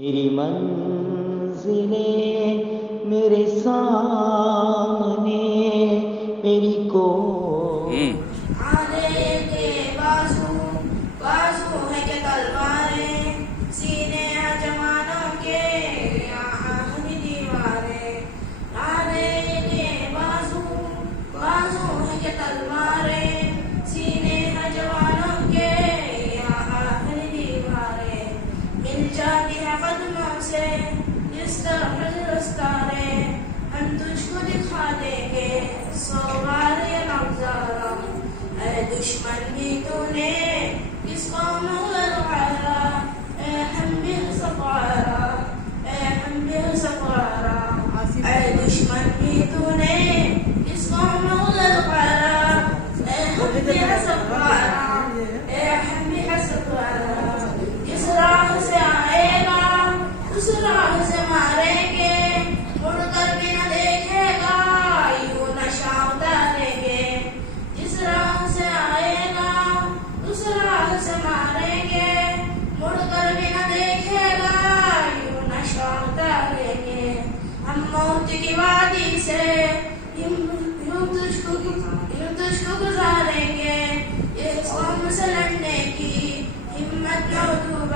मेरी मंजिलें मेरे सामने, मेरी को आने के बाजू बाजू है के तलवारें, सीने हैं जवानों के यहाँ हनी दीवारें। आने के बाजू बाजू है के तलवारें, सीने हैं जवानों के यहाँ हनी दीवारें। मिल जाती है कदमों से जिस तरफ रस्तारे, हम तुझको दिखा देंगे सौ बार ये नजारा। ऐ दुश्मन भी तूने किस कौम गरवारा, ऐ हम भी सफारा, ऐ हम भी सफारा। ऐ दुश्मन भी तूने किस कौम गरवारा, ऐ हम भी सफारा, ऐ हम भी सफारा। जिस राह से आएगा उस राह से मारेंगे, मुड़कर भी न देखेगा यूं नशा उतारेंगे। जिस राह से आएगा उस राह से मारेंगे, मुड़कर भी न देखेगा यूं नशा उतारेंगे। हम मौत की वादी से यूं तुझको गुजारेंगे, इस कौम से लड़ने की हिम्मत न तू